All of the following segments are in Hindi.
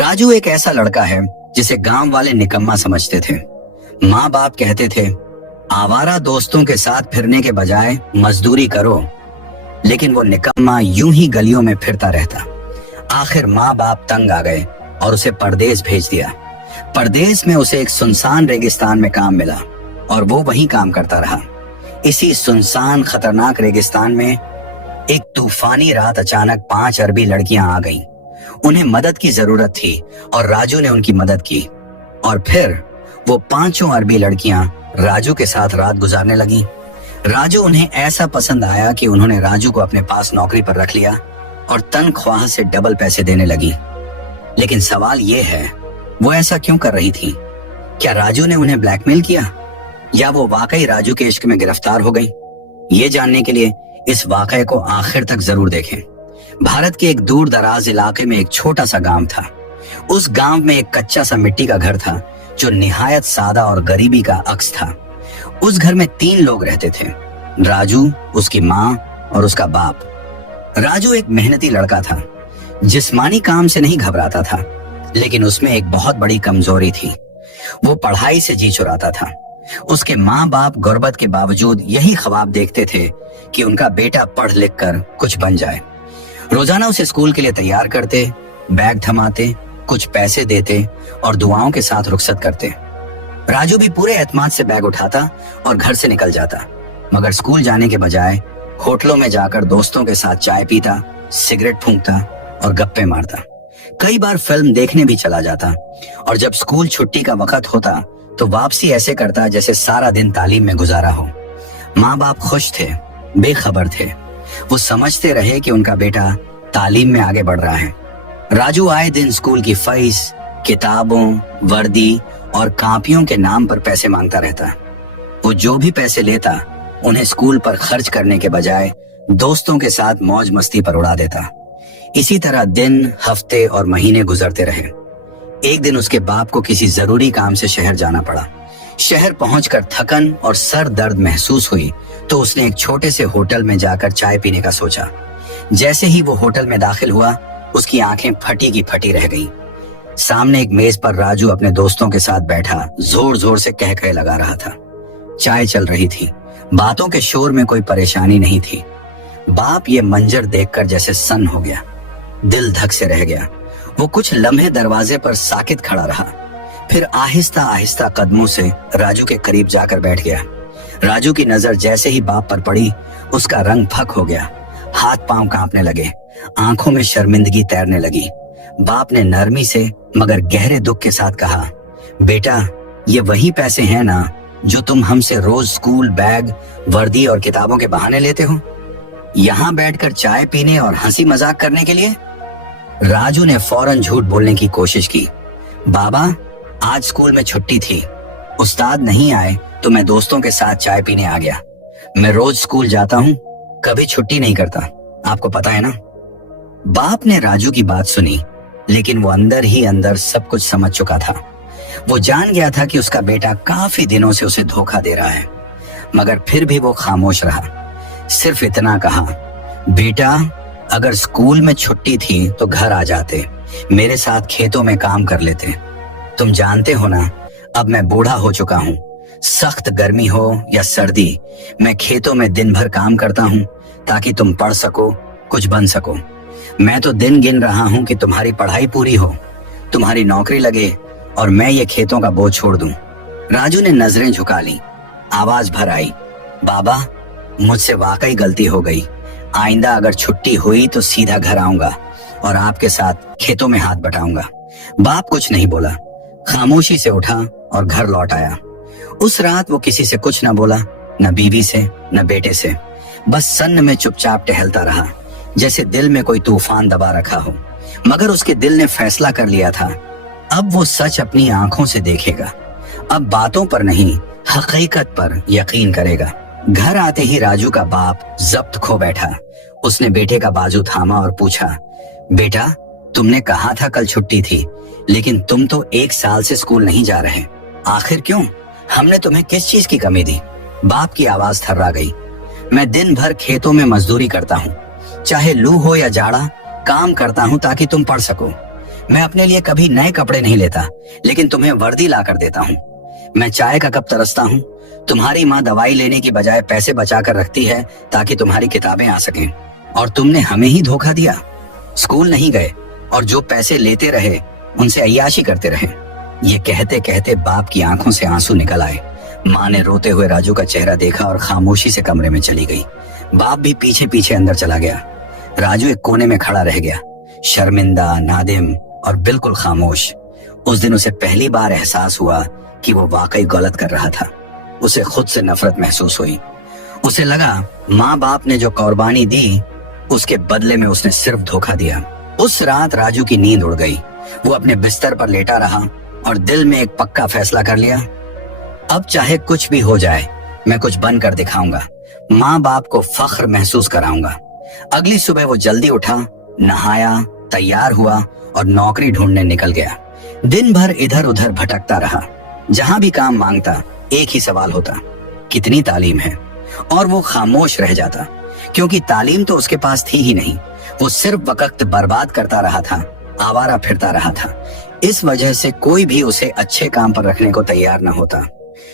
राजू एक ऐसा लड़का है जिसे गांव वाले निकम्मा समझते थे। माँ बाप कहते थे आवारा दोस्तों के साथ फिरने के बजाय मजदूरी करो, लेकिन वो निकम्मा यूं ही गलियों में फिरता रहता। आखिर माँ बाप तंग आ गए और उसे परदेस भेज दिया। परदेस में उसे एक सुनसान रेगिस्तान में काम मिला और वो वहीं काम करता रहा। इसी सुनसान खतरनाक रेगिस्तान में एक तूफानी रात अचानक 5 अरबी लड़कियां आ गईं। उन्हें मदद की जरूरत थी और राजू ने उनकी मदद की, और फिर वो 5 अरबी लड़कियां राजू के साथ रात गुजारने लगीं। राजू उन्हें ऐसा पसंद आया कि उन्होंने राजू को अपने पास नौकरी पर रख लिया और तनख्वाह से डबल पैसे देने लगी। लेकिन सवाल ये है, वो ऐसा क्यों कर रही थी? क्या राजू ने उन्हें ब्लैकमेल किया या वो वाकई राजू के इश्क में गिरफ्तार हो गई? ये जानने के लिए इस वाकये को आखिर तक जरूर देखें। भारत के एक दूर दराज इलाके में एक छोटा सा गांव था। उस गांव में एक कच्चा सा मिट्टी का घर था जो निहायत सादा और गरीबी का अक्स था। उस घर में 3 लोग रहते थे, राजू, उसकी माँ और उसका बाप। राजू एक मेहनती लड़का था, जिस्मानी काम से नहीं घबराता था, लेकिन उसमें एक बहुत बड़ी कमजोरी थी, वो पढ़ाई से जी चुराता था। उसके माँ बाप गुर्बत के बावजूद यही ख्वाब देखते थे कि उनका बेटा पढ़ लिख कर कुछ बन जाए। रोजाना उसे स्कूल के लिए तैयार करते, बैग थमाते, कुछ पैसे देते और दुआओं के साथ रुखसत करते। राजू भी पूरे एतमाद से बैग उठाता और घर से निकल जाता, मगर स्कूल जाने के बजाय होटलों में जाकर दोस्तों के साथ चाय पीता, सिगरेट फूंकता और गप्पे मारता। कई बार फिल्म देखने भी चला जाता, और जब स्कूल छुट्टी का वक्त होता तो वापसी ऐसे करता जैसे सारा दिन तालीम में गुजारा हो। माँ बाप खुश थे, बेखबर थे। वो समझते रहे कि उनका बेटा तालीम में आगे बढ़ रहा है। राजू आए दिन स्कूल की फीस, किताबों, वर्दी और कापियों के नाम पर पैसे मांगता रहता। वो जो भी पैसे लेता उन्हें स्कूल पर खर्च करने के बजाय दोस्तों के साथ मौज मस्ती पर उड़ा देता। इसी तरह दिन, हफ्ते और महीने गुजरते रहे। एक दिन उसके बाप को किसी जरूरी काम से शहर जाना पड़ा। शहर पहुंचकर थकन और सर दर्द महसूस हुई तो उसने एक छोटे से होटल में जाकर चाय पीने का सोचा। जैसे ही वो होटल में दाखिल हुआ, उसकी आंखें फटी की फटी रह गईं। सामने एक मेज पर राजू अपने दोस्तों के साथ बैठा जोर जोर से कह कह लगा रहा था। चाय चल रही थी, बातों के शोर में कोई परेशानी नहीं थी। बाप ये मंजर देखकर जैसे सन्न हो गया, दिल धक से रह गया। वो कुछ लम्हे दरवाजे पर साकित खड़ा रहा, फिर आहिस्ता आहिस्ता कदमों से राजू के करीब जाकर बैठ गया। राजू की नजर जैसे ही बाप पर पड़ी, उसका रंग फक हो गया, हाथ पांव कांपने लगे, आंखों में शर्मिंदगी तैरने लगी। बाप ने नरमी से मगर गहरे दुख के साथ कहा, बेटा, ये वही पैसे हैं ना जो तुम हमसे रोज स्कूल बैग, वर्दी और किताबों के बहाने लेते हो, यहाँ बैठकर चाय पीने और हंसी मजाक करने के लिए? राजू ने फौरन झूठ बोलने की कोशिश की। बाबा, आज स्कूल में छुट्टी थी, उस्ताद नहीं आए तो मैं दोस्तों के साथ चाय पीने आ गया। मैं रोज स्कूल जाता हूँ, कभी छुट्टी नहीं करता, आपको पता है ना। बाप ने राजू की बात सुनी, लेकिन वो अंदर ही अंदर सब कुछ समझ चुका था। वो जान गया था कि उसका बेटा काफी दिनों से उसे धोखा दे रहा है, मगर फिर भी वो खामोश रहा। सिर्फ इतना कहा, बेटा, अगर स्कूल में छुट्टी थी तो घर आ जाते, मेरे साथ खेतों में काम कर लेते। तुम जानते हो ना, अब मैं बूढ़ा हो चुका हूँ। सख्त गर्मी हो या सर्दी, मैं खेतों में दिन भर काम करता हूँ ताकि तुम पढ़ सको, कुछ बन सको। मैं तो दिन गिन रहा हूँ कि तुम्हारी पढ़ाई पूरी हो, तुम्हारी नौकरी लगे और मैं ये खेतों का बोझ छोड़ दूं। राजू ने नजरें झुका ली, आवाज भर आई, बाबा, मुझसे वाकई गलती हो गई। आइंदा अगर छुट्टी हुई तो सीधा घर आऊंगा और आपके साथ खेतों में हाथ बटाऊंगा। बाप कुछ नहीं बोला, खामोशी से उठा और घर लौट आया। उस रात वो किसी से कुछ न बोला, न बीवी से, न बेटे से। बस सन्न में चुपचाप टहलता रहा, जैसे दिल में कोई तूफान दबा रखा हो। मगर उसके दिल ने फैसला कर लिया था, अब वो सच अपनी आंखों से देखेगा। अब बातों पर नहीं, हकीकत पर यकीन करेगा। घर आते ही राजू का बाप जब्त खो बैठा। उसने बेटे का बाजू थामा और पूछा, बेटा, तुमने कहा था कल छुट्टी थी, लेकिन तुम तो 1 साल से स्कूल नहीं जा रहे, आखिर क्यों? हमने तुम्हें किस चीज की कमी दी? बाप की आवाज थर्रा गई। मैं दिन भर खेतों में मजदूरी करता हूँ, चाहे लू हो या जाड़ा, काम करता हूँ ताकि तुम पढ़ सको। मैं अपने लिए कभी नए कपड़े नहीं लेता, लेकिन तुम्हें वर्दी ला कर देता हूँ। मैं चाय का कप तरसता हूँ। तुम्हारी माँ दवाई लेने की बजाय पैसे बचा कर रखती है ताकि तुम्हारी किताबें आ सकें, और तुमने हमें ही धोखा दिया। स्कूल नहीं गए और जो पैसे लेते रहे उनसे अय्याशी करते रहे। ये कहते कहते बाप की आंखों से आंसू निकल आए। माँ ने रोते हुए राजू का चेहरा देखा और खामोशी से कमरे में चली गई। बाप भी पीछे पीछे अंदर चला गया। राजू एक कोने में खड़ा रह गया, शर्मिंदा, नादिम और बिल्कुल खामोश। उस दिन उसे पहली बार एहसास हुआ कि वो वाकई गलत कर रहा था। उसे खुद से नफरत महसूस हुई। उसे लगा माँ बाप ने जो कुर्बानी दी उसके बदले में उसने सिर्फ धोखा दिया। उस रात राजू की नींद उड़ गई। वो अपने बिस्तर पर लेटा रहा और दिल में एक पक्का फैसला कर लिया, अब चाहे कुछ भी हो जाए मैं कुछ बनकर दिखाऊंगा, माँ बाप को फख्र महसूस कराऊंगा। अगली सुबह वो जल्दी उठा, नहाया, तैयार हुआ और नौकरी ढूंढने निकल गया। दिन भर इधर उधर भटकता रहा। जहां भी काम मांगता एक ही सवाल होता, कितनी तालीम है? और वो खामोश रह जाता, क्योंकि तालीम तो उसके पास थी ही नहीं। वो सिर्फ वक्त बर्बाद करता रहा था, आवारा फिरता रहा था। इस वजह से कोई भी उसे अच्छे काम पर रखने को तैयार न होता।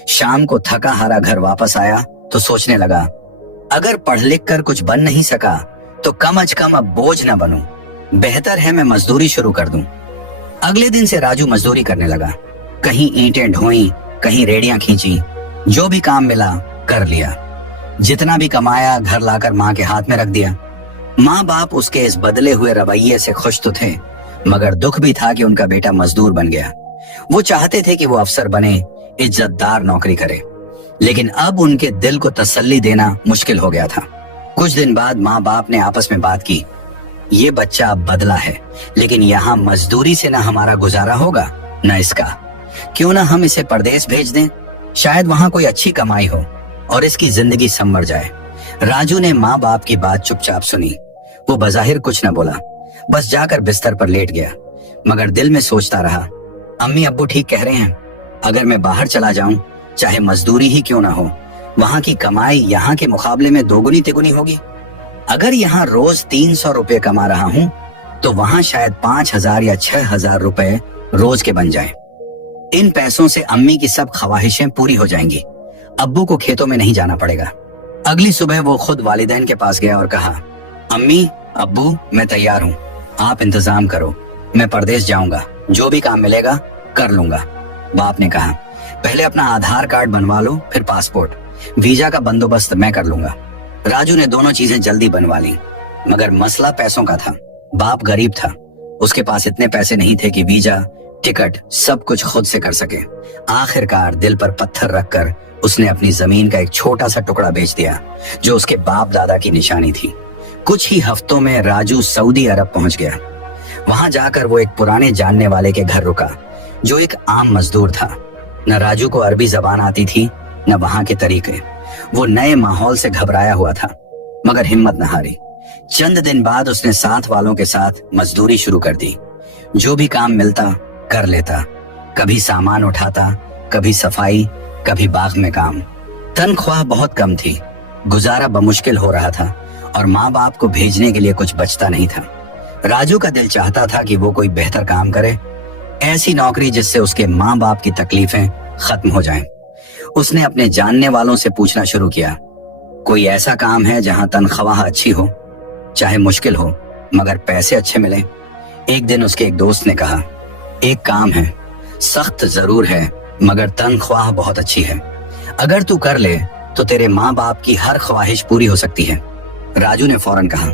शाम को थका हारा घर वापस आया तो सोचने लगा, अगर पढ़ लिख कर कुछ बन नहीं सका तो कम अज कम अब बोझ न बनूं। बेहतर है मैं मजदूरी शुरू कर दूं। अगले दिन से राजू मजदूरी करने लगा। कहीं ईंटें ढोई, कहीं रेडियां खींची, जो भी काम मिला कर लिया। जितना भी कमाया घर लाकर माँ के हाथ में रख दिया। माँ बाप उसके इस बदले हुए रवैये से खुश तो थे, मगर दुख भी था कि उनका बेटा मजदूर बन गया। वो चाहते थे कि वो अफसर बने, इज्जतदार नौकरी करे, लेकिन अब उनके दिल को तसल्ली देना मुश्किल हो गया था। कुछ दिन बाद माँ बाप ने आपस में बात की, ये बच्चा अब बदला है, लेकिन यहाँ मजदूरी से ना हमारा गुजारा होगा न इसका। क्यों ना हम इसे परदेश भेज दें, शायद वहाँ कोई अच्छी कमाई हो और इसकी जिंदगी संवर जाए। राजू ने माँ बाप की बात चुपचाप सुनी। वो बजाहिर कुछ न बोला, बस जाकर बिस्तर पर लेट गया, मगर दिल में सोचता रहा, अम्मी अब्बू ठीक कह रहे हैं। अगर मैं बाहर चला जाऊं, चाहे मजदूरी ही क्यों ना हो, वहां की कमाई यहाँ के मुकाबले में दोगुनी तिगुनी होगी। अगर यहाँ रोज 300 रुपए कमा रहा हूँ तो वहां शायद 5,000 या 6,000 रुपए रोज के बन जाएं। इन पैसों से अम्मी की सब ख्वाहिशें पूरी हो जाएंगी। अब्बू को खेतों में नहीं जाना पड़ेगा। अगली सुबह वो खुद वालिदैन के पास गया और कहा, अम्मी अब्बू मैं तैयार हूँ, आप इंतजाम करो, मैं परदेश जाऊंगा, जो भी काम मिलेगा कर लूंगा। बाप ने कहा, पहले अपना आधार कार्ड बनवा लो, फिर पासपोर्ट, वीजा का बंदोबस्त मैं कर लूंगा। राजू ने दोनों चीजें जल्दी बनवा ली, मगर मसला पैसों का था। बाप गरीब था, उसके पास इतने पैसे नहीं थे कि वीजा, टिकट सब कुछ खुद से कर सके। आखिरकार दिल पर पत्थर रखकर उसने अपनी जमीन का एक छोटा सा टुकड़ा बेच दिया, जो उसके बाप दादा की निशानी थी। कुछ ही हफ्तों में राजू सऊदी अरब पहुंच गया। वहां जाकर वो एक पुराने जानने वाले के घर रुका, जो एक आम मजदूर था। न राजू को अरबी जबान आती थी, न वहां के तरीके। वो नए माहौल से घबराया हुआ था, मगर हिम्मत न हारी। चंद दिन बाद उसने साथ वालों के साथ मजदूरी शुरू कर दी। जो भी काम मिलता कर लेता, कभी सामान उठाता, कभी सफाई, कभी बाग में काम। तनख्वाह बहुत कम थी, गुजारा बमुश्किल हो रहा था और माँ बाप को भेजने के लिए कुछ बचता नहीं था। राजू का दिल चाहता था कि वो कोई बेहतर काम करे, ऐसी नौकरी जिससे उसके माँ बाप की तकलीफें खत्म हो जाएं। उसने अपने जानने वालों से पूछना शुरू किया, कोई ऐसा काम है जहां तनख्वाह अच्छी हो, चाहे मुश्किल हो मगर पैसे अच्छे मिले। एक दिन उसके एक दोस्त ने कहा, एक काम है, सख्त जरूर है मगर तनख्वाह बहुत अच्छी है, अगर तू कर ले तो तेरे माँ बाप की हर ख्वाहिश पूरी हो सकती है। राजू ने फौरन कहा,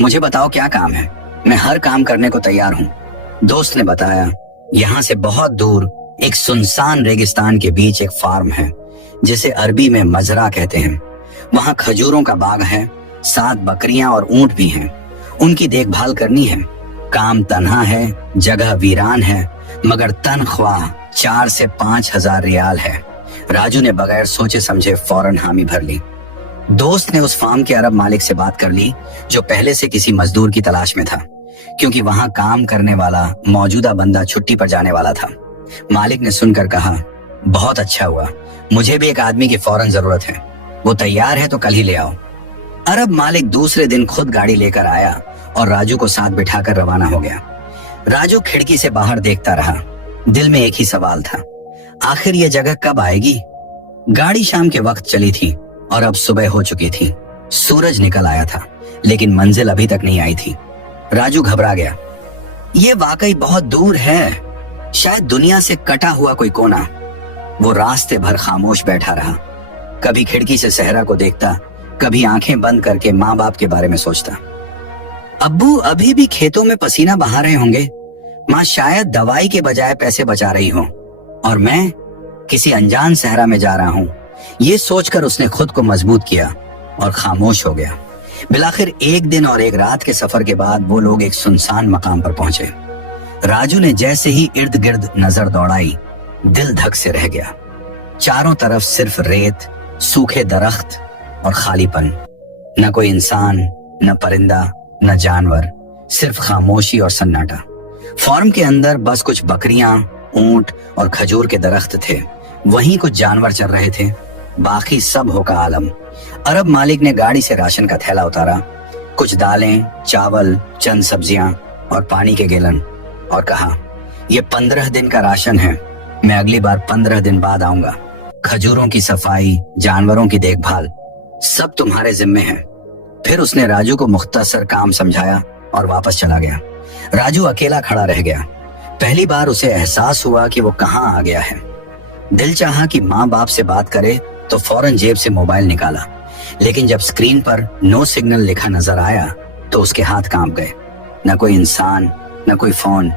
मुझे बताओ क्या काम है, मैं हर काम करने को तैयार हूँ। दोस्त ने बताया, यहाँ से बहुत दूर एक सुनसान रेगिस्तान के बीच एक फार्म है, जिसे अरबी में मजरा कहते हैं। वहाँ खजूरों का बाग है, 7 बकरियां और ऊंट भी हैं। उनकी देखभाल करनी है। काम तन्हा है, जगह वीरान है, मगर तनख्वाह 4 से 5,000 रियाल है। राजू ने बगैर सोचे समझे फौरन हामी भर ली। दोस्त ने उस फार्म के अरब मालिक से बात कर ली, जो पहले से किसी मजदूर की तलाश में था, क्योंकि वहां काम करने वाला मौजूदा बंदा छुट्टी पर जाने वाला था। मालिक ने सुनकर कहा, बहुत अच्छा हुआ, मुझे भी एक आदमी की फौरन जरूरत है, वो तैयार है तो कल ही ले आओ। अरब मालिक दूसरे दिन खुद गाड़ी लेकर आया और राजू को साथ बिठाकर रवाना हो गया। राजू खिड़की से बाहर देखता रहा। दिल में एक ही सवाल था, आखिर ये जगह कब आएगी? गाड़ी शाम के वक्त चली थी और अब सुबह हो चुकी थी। सूरज निकल आया था, लेकिन मंजिल अभी तक नहीं आई थी। राजू घबरा गया। ये वाकई बहुत दूर है, शायद दुनिया से कटा हुआ कोई कोना। वो रास्ते भर खामोश बैठा रहा, कभी खिड़की से सहरा को देखता, कभी आंखें बंद करके माँ बाप के बारे में सोचता। अब्बू अभी भी खेतों में पसीना बहा रहे होंगे, माँ शायद दवाई के बजाय पैसे बचा रही हो, और मैं किसी अनजान सहरा में जा रहा हूँ। ये सोचकर उसने खुद को मजबूत किया और खामोश हो गया। बिलाखिर एक दिन और एक रात के सफर के बाद वो लोग एक सुनसान मकाम पर पहुंचे। राजू ने जैसे ही इर्द गिर्द नजर दौड़ाई, दिल धक से रह गया। चारों तरफ सिर्फ रेत, सूखे दरख्त और खालीपन। न कोई इंसान, न परिंदा, न जानवर, सिर्फ खामोशी और सन्नाटा। फार्म के अंदर बस कुछ बकरियां, ऊंट और खजूर के दरख्त थे। वहीं कुछ जानवर चल रहे थे, बाकी सब होका आलम। अरब मालिक ने गाड़ी से राशन का थैला उतारा, कुछ दालें, चावल, चंद सब्जियां और पानी के गैलन, और कहा, ये 15 दिन का राशन है, मैं अगली बार 15 दिन बाद आऊंगा। खजूरों की सफाई, जानवरों की देखभाल, सब तुम्हारे जिम्मे है। फिर उसने राजू को मुख्तसर काम समझाया और वापस चला गया। राजू अकेला खड़ा रह गया। पहली बार उसे एहसास हुआ कि वो कहाँ आ गया है। दिल चाहा कि माँ बाप से बात करे तो फौरन जेब से मोबाइल निकाला, लेकिन जब स्क्रीन पर नो सिग्नल लिखा नजर आया तो उसके हाथ कांप गए। न कोई इंसान, न कोई फोन।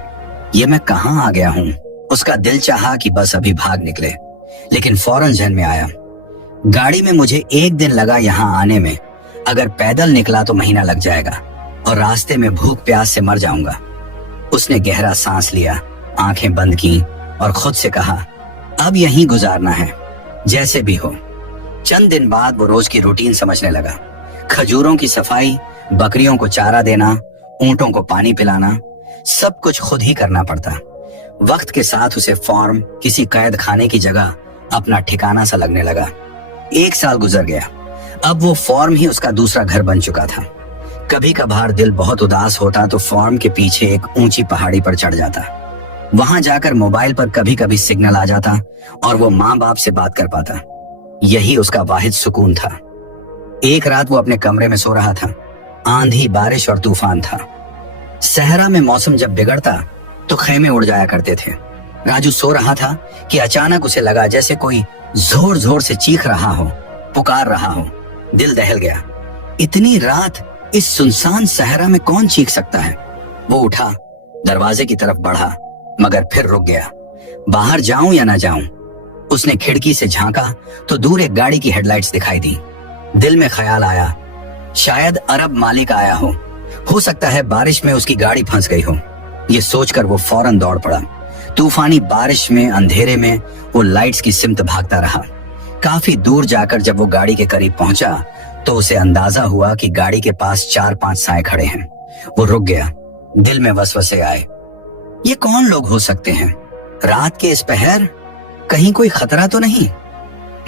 ये मैं कहाँ आ गया हूँ? उसका दिल चाहा कि बस अभी भाग निकले, लेकिन फौरन जहन में आया, गाड़ी में मुझे एक दिन लगा यहाँ आने में, अगर पैदल निकला तो महीना लग जाएगा और रास्ते में भूख प्यास से मर जाऊंगा। उसने गहरा सांस लिया, आंखें बंद की और खुद से कहा, अब यहीं गुजारना है, जैसे भी हो। चंद दिन बाद वो रोज की रूटीन समझने लगा। खजूरों की सफाई, बकरियों को चारा देना, ऊंटों को पानी पिलाना, सब कुछ खुद ही करना पड़ता। वक्त के साथ उसे फार्म किसी कैद खाने की जगह अपना ठिकाना सा लगने लगा। 1 साल गुजर गया। अब वो फार्म ही उसका दूसरा घर बन चुका था। कभी कभार दिल बहुत उदास होता तो फार्म के पीछे एक ऊंची पहाड़ी पर चढ़ जाता। वहां जाकर मोबाइल पर कभी कभी सिग्नल आ जाता और वो माँ बाप से बात कर पाता। यही उसका वाहिद सुकून था। एक रात वो अपने कमरे में सो रहा था। आंधी, बारिश और तूफान था। सहरा में मौसम जब बिगड़ता तो खेमे उड़ जाया करते थे। राजू सो रहा था कि अचानक उसे लगा जैसे कोई जोर जोर से चीख रहा हो, पुकार रहा हो। दिल दहल गया। इतनी रात इस सुनसान सहरा में कौन चीख सकता है? वो उठा, दरवाजे की तरफ बढ़ा, मगर फिर रुक गया। बाहर जाऊं या ना जाऊं? उसने खिड़की से झांका तो दूर एक गाड़ी की हेडलाइट्स दिखाई दी। दिल में ख्याल आया, शायद अरब मालिक आया हो सकता है बारिश में उसकी गाड़ी फंस गई हो। ये सोचकर वो फौरन दौड़ पड़ा। तूफानी बारिश में, अंधेरे में वो लाइट्स की सिमत भागता रहा। काफी दूर जाकर जब वो गाड़ी के करीब पहुंचा तो उसे अंदाजा हुआ कि गाड़ी के पास 4-5 साए खड़े हैं। वो रुक गया। दिल में वसवसे आए, ये कौन लोग हो सकते हैं? रात के इस पहर, कहीं कोई खतरा तो नहीं?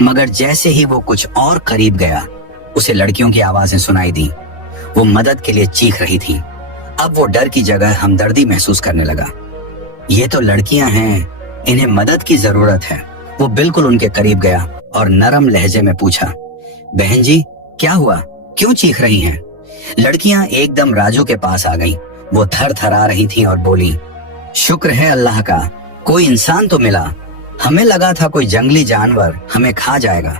मगर जैसे ही वो कुछ और करीब गया, उसे लड़कियों की आवाजें सुनाई दी। वो मदद के लिए चीख रही थी। अब वो डर की जगह हमदर्दी महसूस करने लगा। ये तो लड़कियां हैं, इन्हें मदद की जरूरत है। वो बिल्कुल उनके करीब गया और नरम लहजे में पूछा, बहन जी क्या हुआ, क्यों चीख रही हैं? लड़कियां एकदम राजू के पास आ गईं। वो थर थरा रही थीं और बोली, शुक्र है अल्लाह का, कोई इंसान तो मिला। हमें लगा था कोई जंगली जानवर हमें खा जाएगा।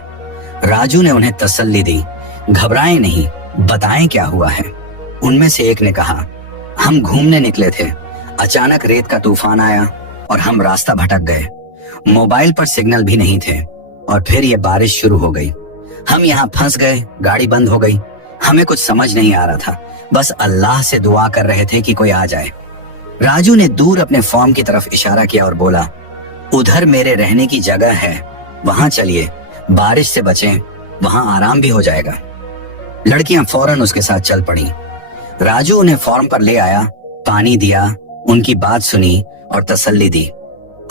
राजू ने उन्हें तसल्ली दी, घबराएं नहीं, बताएं क्या हुआ है। उनमें से एक ने कहा, हम घूमने निकले थे, अचानक रेत का तूफान आया और हम रास्ता भटक गए। मोबाइल पर सिग्नल भी नहीं थे और फिर ये बारिश शुरू हो गई। हम यहाँ फंस गए, गाड़ी बंद हो गई। हमें कुछ समझ नहीं आ रहा था, बस अल्लाह से दुआ कर रहे थे कि कोई आ जाए। राजू ने दूर अपने फार्म की तरफ इशारा किया और बोला, उधर मेरे रहने की जगह है, वहां चलिए, बारिश से बचें, वहां आराम भी हो जाएगा। लड़कियां फौरन उसके साथ चल पड़ी। राजू उन्हें फार्म पर ले आया, पानी दिया, उनकी बात सुनी और तसल्ली दी।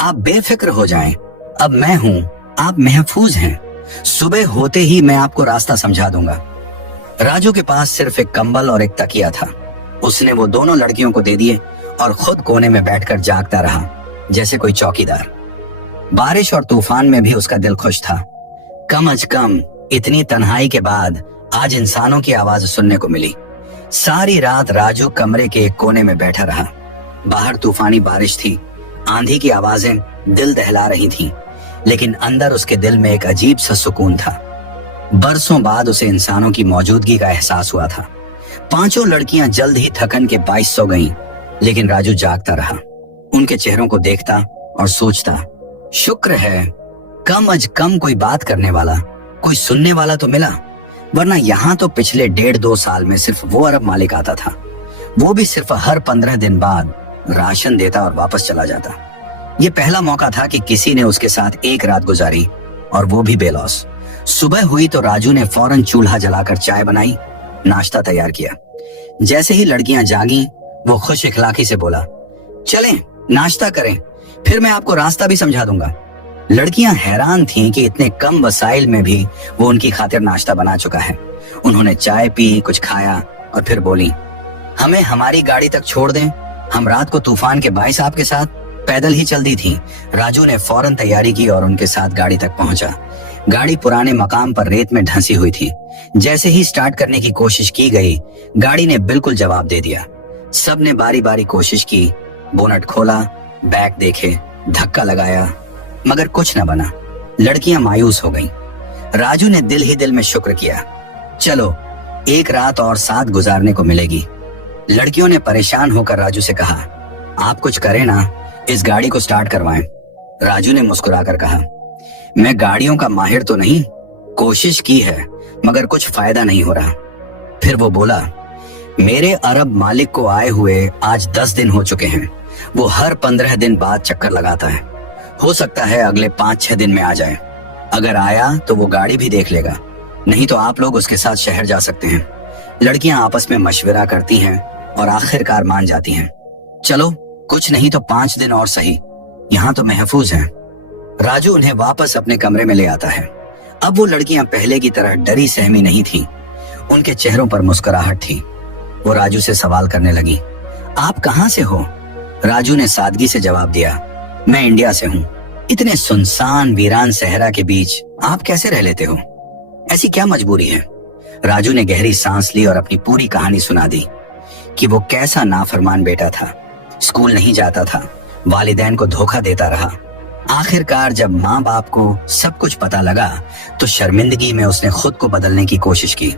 आप बेफिक्र हो जाएं, अब मैं हूं, आप महफूज हैं। सुबह होते ही मैं आपको रास्ता समझा दूंगा। राजू के पास सिर्फ एक कंबल और एक तकिया था। उसने वो दोनों लड़कियों को दे दिए और खुद कोने में बैठकर जागता रहा जैसे कोई चौकीदार। बारिश और तूफान में भी उसका दिल खुश था। कम अज कम इतनी तन्हाई के बाद आज इंसानों की आवाज सुनने को मिली। सारी रात राजू कमरे के एक कोने में बैठा रहा। बाहर तूफानी बारिश थी, आंधी की आवाजें दिल दहला रही थीं, लेकिन अंदर उसके दिल में एक अजीब सा सुकून था। बरसों बाद उसे इंसानों की मौजूदगी का एहसास हुआ था। पांचों लड़कियां जल्द ही थकन के 22 सो गईं, लेकिन राजू जागता रहा, उनके चेहरों को देखता और सोचता, शुक्र है कम अज कम कोई बात करने वाला, कोई सुनने वाला तो मिला, वरना यहाँ तो पिछले 1.5-2 साल में सिर्फ वो अरब मालिक आता था, वो भी सिर्फ हर 15 दिन बाद राशन देता और वापस चला जाता। ये पहला मौका था कि किसी ने उसके साथ एक रात गुजारी, और वो भी बेलौस। सुबह हुई तो राजू ने फौरन चूल्हा जलाकर चाय बनाई, नाश्ता तैयार किया। जैसे ही लड़कियां जागी, वो खुश इखलाकी से बोला, चलें नाश्ता करें, फिर मैं आपको रास्ता भी समझा दूंगा। लड़कियां हैरान थीं कि इतने कम वसाइल में भी वो उनकी खातिर नाश्ता बना चुका है। उन्होंने चाय पी, कुछ खाया और फिर बोली, हमें हमारी गाड़ी तक छोड़ दें, हम रात को तूफान के भाई साहब के साथ पैदल ही चल दी थी। राजू ने फौरन तैयारी की और उनके साथ गाड़ी तक पहुंचा। गाड़ी पुराने मकाम पर रेत में ढंसी हुई थी। जैसे ही स्टार्ट करने की कोशिश की गई, गाड़ी ने बिल्कुल जवाब दे दिया। सबने बारी बारी कोशिश की, बोनट खोला, बैक देखे, धक्का लगाया, मगर कुछ न बना। लड़कियां मायूस हो गईं। राजू ने दिल ही दिल में शुक्र किया, चलो एक रात और साथ गुजारने को मिलेगी। लड़कियों ने परेशान होकर राजू से कहा, आप कुछ करें ना, इस गाड़ी को स्टार्ट करवाएं। राजू ने मुस्कुराकर कहा, मैं गाड़ियों का माहिर तो नहीं, कोशिश की है मगर कुछ फायदा नहीं हो रहा। फिर वो बोला, मेरे अरब मालिक को आए हुए आज 10 दिन हो चुके हैं। वो हर 15 दिन बाद चक्कर लगाता है। हो सकता है अगले 5-6 दिन में आ जाए। अगर आया तो वो गाड़ी भी देख लेगा, नहीं तो आप लोग उसके साथ शहर जा सकते हैं। लड़कियां आपस में मशवरा करती हैं और आखिरकार मान जाती हैं। चलो कुछ नहीं तो 5 दिन और सही, यहाँ तो महफूज हैं। राजू उन्हें वापस अपने कमरे में ले आता है। अब वो लड़कियां पहले की तरह डरी सहमी नहीं थी, उनके चेहरों पर मुस्कुराहट थी। वो राजू से सवाल करने लगी, आप कहाँ से हो? राजू ने सादगी से जवाब दिया, मैं इंडिया से हूँ। इतने सुनसान वीरान सहरा के बीच आप कैसे रह लेते हो? ऐसी क्या मजबूरी है? राजू ने गहरी सांस ली और अपनी पूरी कहानी सुना दी कि वो कैसा नाफरमान बेटा था, स्कूल नहीं जाता था, वालिदैन को धोखा देता रहा। आखिरकार जब माँ बाप को सब कुछ पता लगा तो शर्मिंदगी में उसने खुद को बदलने की कोशिश की।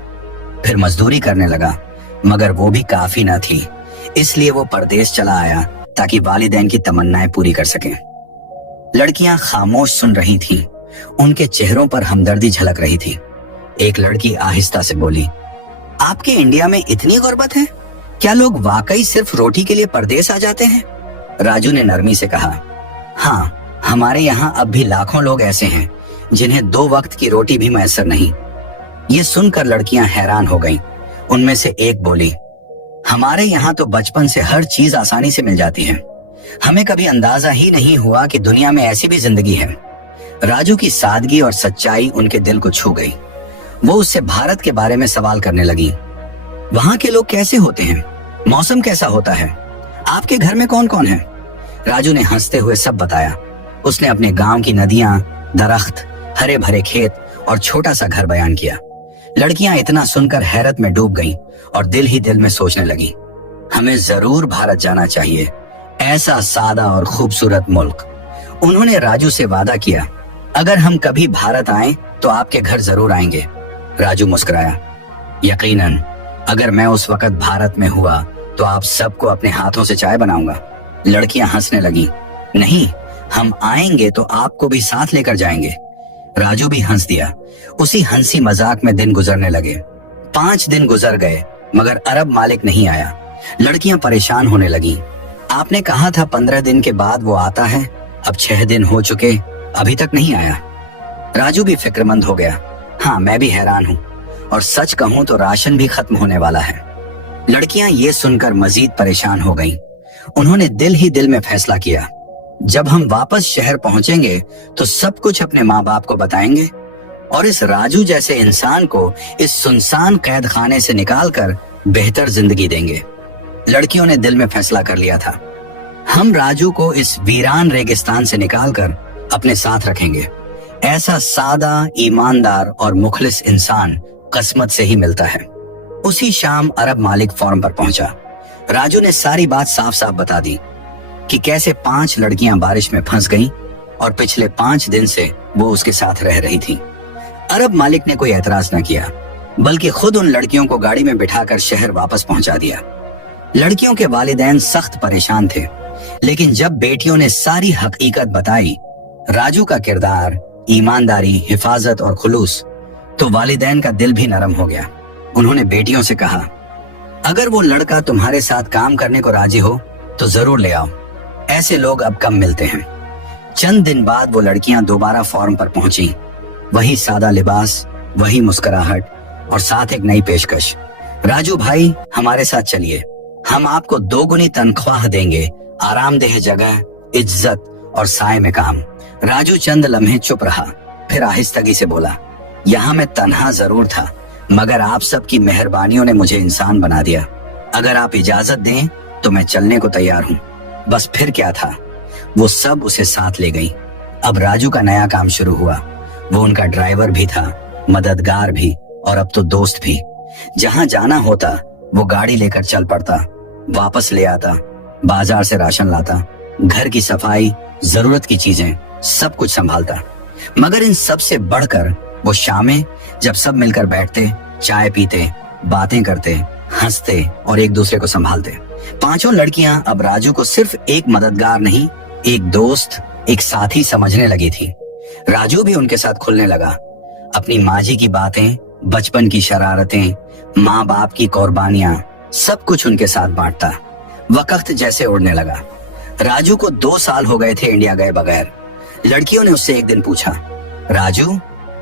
फिर मजदूरी करने लगा, मगर वो भी काफी न थी, इसलिए वो परदेश चला आया ताकि वालिदैन की तमन्नाएं पूरी कर सकें। लड़कियां खामोश सुन रही थीं, उनके चेहरों पर हमदर्दी झलक रही थी। एक लड़की आहिस्ता से बोली, आपके इंडिया में इतनी गुर्बत है? क्या लोग वाकई सिर्फ रोटी के लिए परदेश आ जाते हैं? राजू ने नरमी से कहा, हाँ, हमारे यहाँ अब भी लाखों लोग ऐसे हैं जिन्हें 2 वक्त की रोटी भी मैसर नहीं। ये सुनकर लड़कियां हैरान हो गईं। उनमें से एक बोली, हमारे यहाँ तो बचपन से हर चीज आसानी से मिल जाती है, हमें कभी अंदाजा ही नहीं हुआ कि दुनिया में ऐसी भी जिंदगी है। राजू की सादगी और सच्चाई उनके दिल को छू गई। वो उससे भारत के बारे में सवाल करने लगी, वहां के लोग कैसे होते हैं, मौसम कैसा होता है, आपके घर में कौन कौन है? राजू ने हंसते हुए सब बताया। उसने अपने गांव की नदियां, दरख्त, हरे भरे खेत और छोटा सा घर बयान किया। लड़कियां इतना सुनकर हैरत में डूब गईं और दिल ही दिल में सोचने लगी, हमें जरूर भारत जाना चाहिए, ऐसा सादा और खूबसूरत मुल्क। उन्होंने राजू से वादा किया, अगर हम कभी भारत आए तो आपके घर जरूर आएंगे। राजू मुस्कुराया, यकीनन, अगर मैं उस वक्त भारत में हुआ तो आप सबको अपने हाथों से चाय बनाऊंगा। लड़कियां हंसने लगी, नहीं, हम आएंगे तो आपको भी साथ लेकर जाएंगे। राजू भी हंस दिया। उसी हंसी मजाक में दिन गुजरने लगे। 5 दिन गुजर गए मगर अरब मालिक नहीं आया। लड़कियां परेशान होने लगी। आपने कहा था 15 दिन के बाद वो आता है, अब 6 दिन हो चुके, अभी तक नहीं आया। राजू भी फिक्रमंद हो गया, हाँ मैं भी हैरान हूँ, और सच कहूँ तो राशन भी खत्म होने वाला है। लड़कियां ये सुनकर मजीद परेशान हो गईं। उन्होंने दिल ही दिल में फैसला किया, जब हम वापस शहर पहुंचेंगे तो सब कुछ अपने माँ बाप को बताएंगे और इस राजू जैसे इंसान को इस सुनसान कैद खाने से निकालकर बेहतर जिंदगी देंगे। लड़कियों ने दिल में फैसला कर लिया था, हम राजू को इस वीरान रेगिस्तान से निकालकर अपने साथ रखेंगे। ऐसा सादा, ईमानदार और मुखलिस इंसान किस्मत से ही मिलता है। उसी शाम अरब मालिक फॉर्म पर पहुंचा। राजू ने सारी बात साफ साफ बता दी कि कैसे 5 लड़कियां बारिश में फंस गईं और पिछले 5 दिन से वो उसके साथ रह रही थी। अरब मालिक ने कोई एतराज न किया, बल्कि खुद उन लड़कियों को गाड़ी में बिठाकर शहर वापस पहुंचा दिया। लड़कियों के वालिदैन सख्त परेशान थे, लेकिन जब बेटियों ने सारी हकीकत बताई, राजू का किरदार, ईमानदारी, हिफाजत और खुलूस, तो वालिदैन का दिल भी नरम हो गया। उन्होंने बेटियों से कहा, अगर वो लड़का तुम्हारे साथ काम करने को राजी हो तो जरूर ले आओ। ऐसे लोग अब कम मिलते हैं। चंद दिन बाद वो लड़कियां दोबारा फॉर्म पर पहुंची। वही सादा लिबास, वही मुस्कुराहट और साथ एक नई पेशकश। राजू भाई, हमारे साथ चलिए, हम आपको 2 गुनी तनख्वाह देंगे, आरामदेह जगह, इज्जत और साए में काम। राजू चंद लम्हे चुप रहा, फिर आहिस्तगी से बोला, यहाँ मैं तन्हा जरूर था, मगर आप सबकी मेहरबानियों ने मुझे इंसान बना दिया। अगर आप इजाजत दें तो मैं चलने को तैयार हूँ। बस फिर क्या था, वो सब उसे साथ ले गई। अब राजू का नया काम शुरू हुआ। वो उनका ड्राइवर भी था, मददगार भी और अब तो दोस्त भी। जहाँ जाना होता वो गाड़ी लेकर चल पड़ता, वापस ले आता, बाजार से राशन लाता, घर की सफाई, जरूरत की चीजें, सब कुछ संभालता। मगर इन सब से बढ़कर वो शामें, जब सब मिलकर बैठते, चाय पीते, बातें करते, हंसते और एक दूसरे को संभालते। 5 लड़कियां अब राजू को सिर्फ एक मददगार नहीं, एक दोस्त, एक साथी समझने लगी थी। राजू भी उनके साथ खुलने लगा। अपनी माजी की बातें, बचपन की शरारतें, माँ बाप की कुर्बानियां, सब कुछ उनके साथ बांटता। वक्त जैसे उड़ने लगा। राजू को 2 साल हो गए थे इंडिया गए बगैर। लड़कियों ने उससे एक दिन पूछा, राजू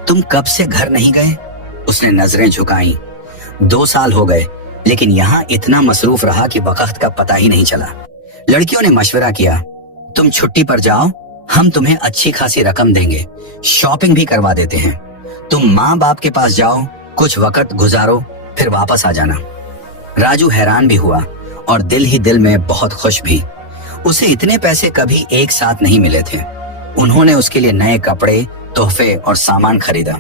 तुम कब से घर नहीं गए? उसने नजरें झुकाई। 2 साल हो गए, लेकिन यहाँ इतना मसरूफ रहा कि वक्त का पता ही नहीं चला। लड़कियों ने मशवरा किया, तुम छुट्टी पर जाओ, हम तुम्हें अच्छी खासी रकम देंगे, शॉपिंग भी करवा देते हैं। तुम माँ बाप के पास जाओ, कुछ वक्त गुजारो, फिर वापस आ जाना। राजू हैरान भी हुआ और दिल ही दिल में बहुत खुश भी। उसे इतने पैसे कभी एक साथ नहीं मिले थे। उन्होंने उसके लिए नए कपड़े, तोहफे और सामान खरीदा।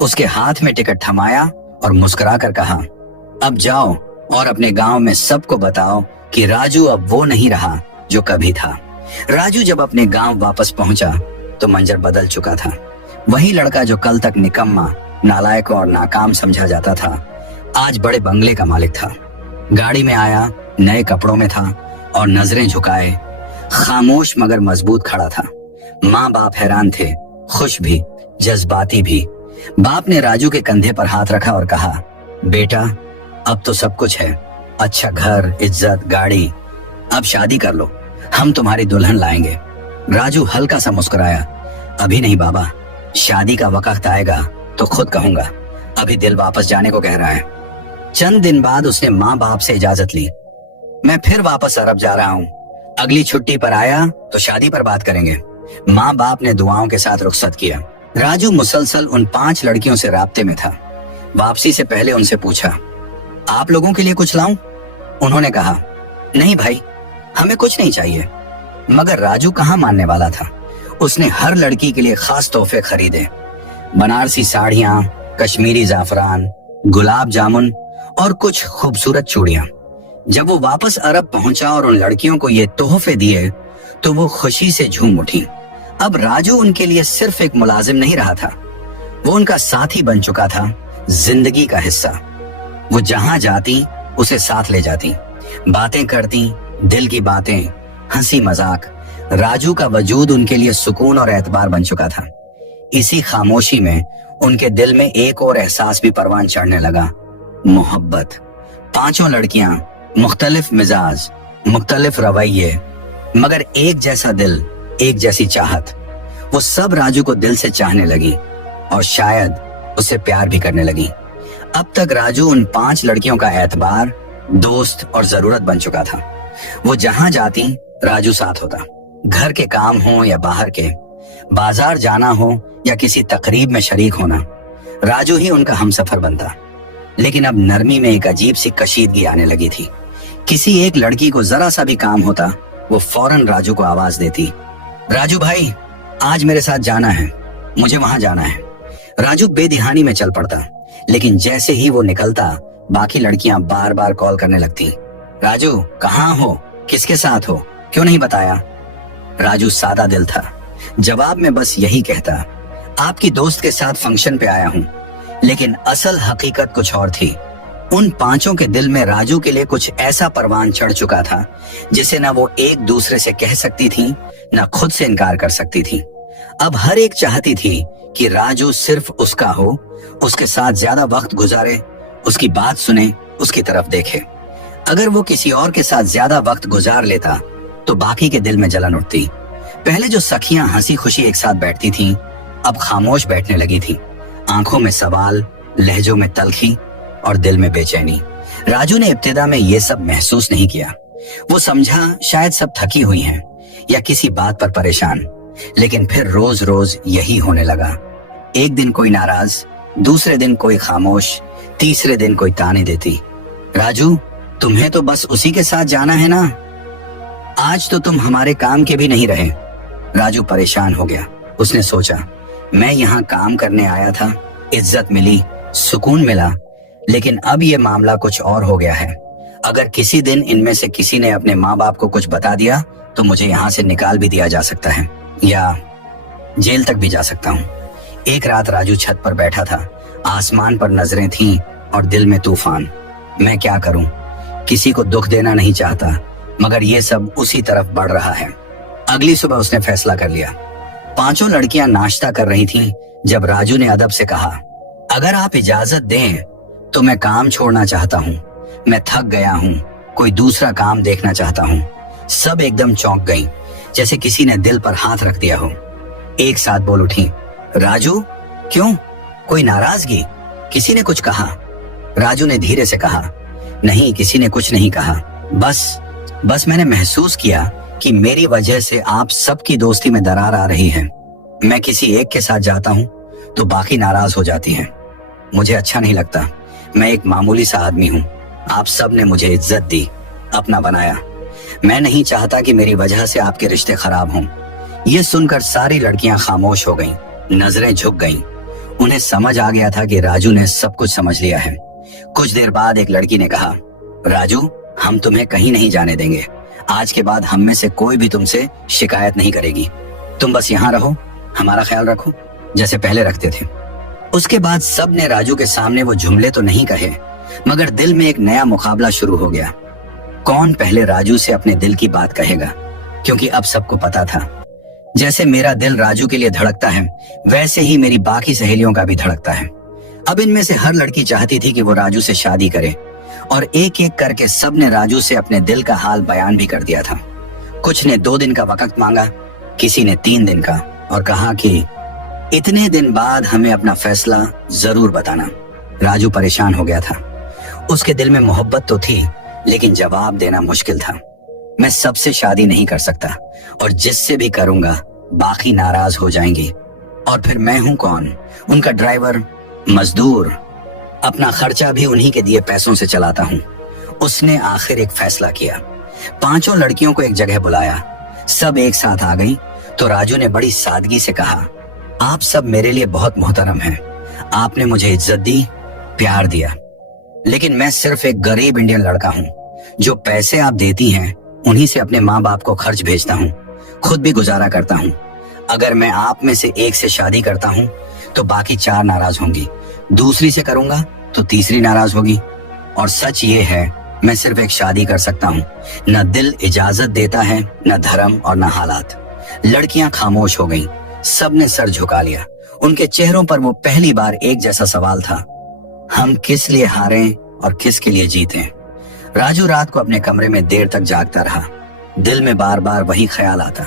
उसके हाथ में टिकट थमाया और मुस्कुरा कर कहा, अब जाओ और अपने गांव में सबको बताओ कि राजू अब वो नहीं रहा जो कभी था। राजू जब अपने गांव वापस पहुंचा तो मंजर बदल चुका था। वही लड़का जो कल तक निकम्मा, नालायक और नाकाम समझा जाता था, आज बड़े बंगले का मालिक था। गाड़ी में आया, नए कपड़ों में था और नजरें झुकाए, खामोश मगर मजबूत खड़ा था। माँ बाप हैरान थे, खुश भी, जज्बाती भी। बाप ने राजू के कंधे पर हाथ रखा और कहा, बेटा अब तो सब कुछ है, अच्छा घर, इज्जत, गाड़ी, अब शादी कर लो, हम तुम्हारी दुल्हन लाएंगे। राजू हल्का सा मुस्कुराया, अभी नहीं बाबा, शादी का वक्त आएगा तो खुद कहूंगा, अभी दिल वापस जाने को कह रहा है। चंद दिन बाद उसने माँ बाप से इजाजत ली, मैं फिर वापस अरब जा रहा हूँ, अगली छुट्टी पर आया तो शादी पर बात करेंगे। माँ बाप ने दुआओं के साथ रुखसत किया। राजू मुसलसल उन 5 लड़कियों से राब्ते में था। वापसी से पहले उनसे पूछा, आप लोगों के लिए कुछ लाऊं? उन्होंने कहा, नहीं भाई, हमें कुछ नहीं चाहिए। मगर राजू कहाँ मानने वाला था। उसने हर लड़की के लिए खास तोहफे खरीदे, बनारसी साड़ियां, कश्मीरी जाफरान, गुलाब जामुन और कुछ खूबसूरत चूड़ियां। जब वो वापस अरब पहुंचा और उन लड़कियों को ये तोहफे दिए तो वो खुशी से झूम उठी। अब राजू उनके लिए सिर्फ एक मुलाजिम नहीं रहा था, वो उनका साथी बन चुका था, जिंदगी का हिस्सा। वो जहां जाती उसे साथ ले जाती, बातें करती, दिल की बातें, हंसी मजाक। राजू का वजूद उनके लिए सुकून और एतबार बन चुका था। इसी खामोशी में उनके दिल में एक और एहसास भी परवान चढ़ने लगा, मोहब्बत। 5 लड़कियां, मुख्तलिफ मिजाज, मुख्तलिफ रवैये, मगर एक जैसा दिल, एक जैसी चाहत। वो सब राजू को दिल से चाहने लगी और शायद उससे प्यार भी करने लगी। अब तक राजू उन 5 लड़कियों का एतबार, दोस्त और जरूरत बन चुका था। वो जहां जाती राजू साथ होता, घर के काम हो या बाहर के, बाजार जाना हो या किसी तकरीब में शरीक होना, राजू ही उनका हमसफर बनता। लेकिन अब नरमी में एक अजीब सी कशीदगी आने लगी थी। किसी एक लड़की को जरा सा भी काम होता वो फौरन राजू को आवाज देती, राजू भाई, आज मेरे साथ जाना है, मुझे वहां जाना है। राजू बेदिहानी में चल पड़ता, लेकिन जैसे ही वो निकलता बाकी लड़कियां बार बार कॉल करने लगती, राजू कहाँ हो, किसके साथ हो, क्यों नहीं बताया। राजू सादा दिल था, जवाब में बस यही कहता, आपकी दोस्त के साथ फंक्शन पे आया हूँ। लेकिन असल हकीकत कुछ और थी। उन पांचों के दिल में राजू के लिए कुछ ऐसा परवान चढ़ चुका था जिसे न वो एक दूसरे से कह सकती थी, न खुद से इनकार कर सकती थी। अब हर एक चाहती थी कि राजू सिर्फ उसका हो, उसके साथ ज्यादा वक्त गुजारे, उसकी बात सुने, उसकी तरफ देखे। अगर वो किसी और के साथ ज्यादा वक्त गुजार लेता तो बाकी के दिल में जलन उठती। पहले जो सखियां हंसी खुशी एक साथ बैठती थीं, अब खामोश बैठने लगी थी, आंखों में सवाल, लहजों में तलखी और दिल में बेचैनी। राजू ने इब्तिदा में ये सब महसूस नहीं किया। वो समझा शायद सब थकी हुई हैं या किसी बात पर परेशान, लेकिन फिर रोज रोज यही होने लगा। एक दिन कोई नाराज, दूसरे दिन कोई खामोश, तीसरे दिन कोई ताने देती, राजू तुम्हें तो बस उसी के साथ जाना है ना, आज तो तुम हमारे काम के भी नहीं रहे। राजू परेशान हो गया। उसने सोचा, मैं यहाँ काम करने आया था, इज्जत मिली, सुकून मिला, लेकिन अब ये मामला कुछ और हो गया है। अगर किसी दिन इनमें से किसी ने अपने माँ बाप को कुछ बता दिया तो मुझे यहाँ से निकाल भी दिया जा सकता है या जेल तक भी जा सकता हूँ। एक रात राजू छत पर बैठा था, आसमान पर नजरें थीं और दिल में तूफान। मैं क्या करूं? किसी को दुख देना नहीं चाहता, मगर ये सब उसी तरफ बढ़ रहा है। अगली सुबह उसने फैसला कर लिया। पांचों लड़कियां नाश्ता कर रही थीं जब राजू ने अदब से कहा, अगर आप इजाजत दें तो मैं काम छोड़ना चाहता हूँ, मैं थक गया हूँ, कोई दूसरा काम देखना चाहता हूँ। सब एकदम चौंक गईं, जैसे किसी ने दिल पर हाथ रख दिया हो। एक साथ बोल उठी, राजू क्यों, कोई नाराजगी, किसी ने कुछ कहा? राजू ने धीरे से कहा, नहीं किसी ने कुछ नहीं कहा, बस मैंने महसूस किया कि मेरी वजह से आप सबकी दोस्ती में दरार आ रही है। मैं किसी एक के साथ जाता हूँ तो बाकी नाराज हो जाती हैं। मुझे अच्छा नहीं लगता, मैं एक मामूली सा आदमी हूँ, आप सब ने मुझे इज्जत दी, अपना बनाया, मैं नहीं चाहता कि मेरी वजह से आपके रिश्ते खराब हों। ये सुनकर सारी लड़कियां खामोश हो गईं, नजरें झुक गईं। उन्हें समझ आ गया था कि राजू ने सब कुछ समझ लिया है। कुछ देर बाद एक लड़की ने कहा, राजू हम तुम्हें कहीं नहीं जाने देंगे, आज के बाद हम में से कोई भी तुमसे शिकायत नहीं करेगी, तुम बस यहाँ रहो, हमारा ख्याल रखो जैसे पहले रखते थे। उसके बाद सब ने राजू के सामने वो जुमले तो नहीं कहे, मगर दिल में एक नया मुकाबला शुरू हो गया। कौन पहले राजू से अपने दिल की बात कहेगा? क्योंकि अब सबको पता था, जैसे मेरा दिल राजू के लिए धड़कता है वैसे ही मेरी बाकी सहेलियों का भी धड़कता है। अब इनमें से हर लड़की चाहती थी कि वो राजू से शादी करे, और एक एक करके सब ने राजू से अपने दिल का हाल बयान भी कर दिया था। कुछ ने 2 दिन का वक्त मांगा, किसी ने 3 दिन का, और कहा कि इतने दिन बाद हमें अपना फैसला जरूर बताना। राजू परेशान हो गया था। उसके दिल में मोहब्बत तो थी, लेकिन जवाब देना मुश्किल था। मैं सबसे शादी नहीं कर सकता, और जिससे भी करूंगा बाकी नाराज हो जाएंगी, और फिर मैं हूं कौन? उनका ड्राइवर, मजदूर, अपना खर्चा भी उन्हीं के दिए पैसों से चलाता हूं। उसने आखिर एक फैसला किया। 5 लड़कियों को एक जगह बुलाया, सब एक साथ आ गईं, तो राजू ने बड़ी सादगी से कहा, आप सब मेरे लिए बहुत मोहतरम हैं, आपने मुझे इज्जत दी, प्यार दिया, लेकिन मैं सिर्फ एक गरीब इंडियन लड़का हूँ। जो पैसे आप देती हैं उन्हीं से अपने माँ बाप को खर्च भेजता हूँ, खुद भी गुजारा करता हूँ। अगर मैं आप में से एक से शादी करता हूँ तो बाकी 4 नाराज होंगी, दूसरी से करूंगा तो तीसरी नाराज होगी, और सच ये है मैं सिर्फ एक शादी कर सकता हूँ। न दिल इजाजत देता है, न धर्म और न हालात। लड़कियां खामोश हो गईं, सब ने सर झुका लिया। उनके चेहरों पर वो पहली बार एक जैसा सवाल था, हम किस लिए हारें और किसके लिए जीतें? राजू रात को अपने कमरे में देर तक जागता रहा। दिल में बार बार वही ख्याल आता,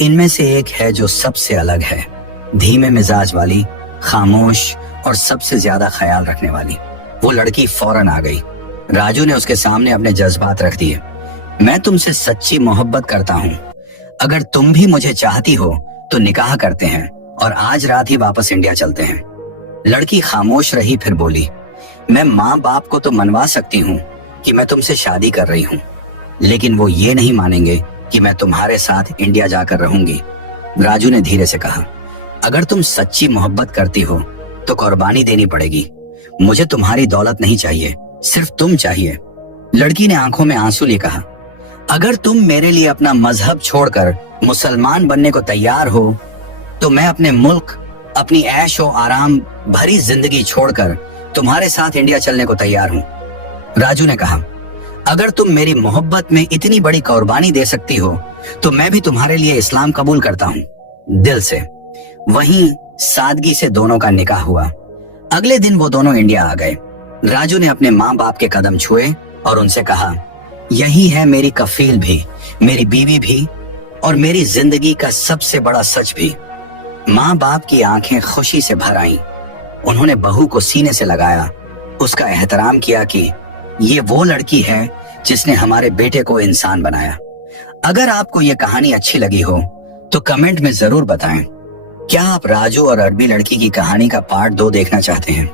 इनमें से एक है जो सबसे अलग है, धीमे मिजाज वाली, खामोश और सबसे ज्यादा ख्याल रखने वाली। वो लड़की फौरन आ गई। राजू ने उसके सामने अपने जज्बात रख दिए। मैं तुमसे सच्ची मोहब्बत करता हूँ, अगर तुम भी मुझे चाहती हो तो निकाह करते हैं और आज रात ही वापस इंडिया चलते हैं। लड़की खामोश रही, फिर बोली, मैं माँ बाप को तो मनवा सकती हूँ कि मैं तुमसे शादी कर रही हूँ, लेकिन वो ये नहीं मानेंगे कि मैं तुम्हारे साथ इंडिया जाकर रहूंगी। राजू ने धीरे से कहा, अगर तुम सच्ची मोहब्बत करती हो तो कुर्बानी देनी पड़ेगी। मुझे तुम्हारी दौलत नहीं चाहिए, सिर्फ तुम चाहिए। लड़की ने आंखों में आंसू लिए कहा, अगर तुम मेरे लिए अपना मजहब छोड़कर मुसलमान बनने को तैयार हो तो मैं अपने मुल्क, अपनी ऐश और आराम भरी जिंदगी छोड़कर तुम्हारे साथ इंडिया चलने को तैयार हूं। राजू ने कहा, अगर तुम मेरी मोहब्बत में इतनी बड़ी कुर्बानी दे सकती हो तो मैं भी तुम्हारे लिए इस्लाम कबूल करता हूं, दिल से। वहीं सादगी से दोनों का निकाह हुआ। अगले दिन वो दोनों इंडिया आ गए। राजू ने अपने माँ बाप के कदम छुए और उनसे कहा, यही है मेरी कफील भी, मेरी बीवी भी और मेरी जिंदगी का सबसे बड़ा सच भी। माँ बाप की आंखें खुशी से भर आईं। उन्होंने बहू को सीने से लगाया, उसका एहतराम किया कि ये वो लड़की है जिसने हमारे बेटे को इंसान बनाया। अगर आपको ये कहानी अच्छी लगी हो तो कमेंट में जरूर बताएं। क्या आप राजू और अरबी लड़की की कहानी का पार्ट 2 देखना चाहते हैं?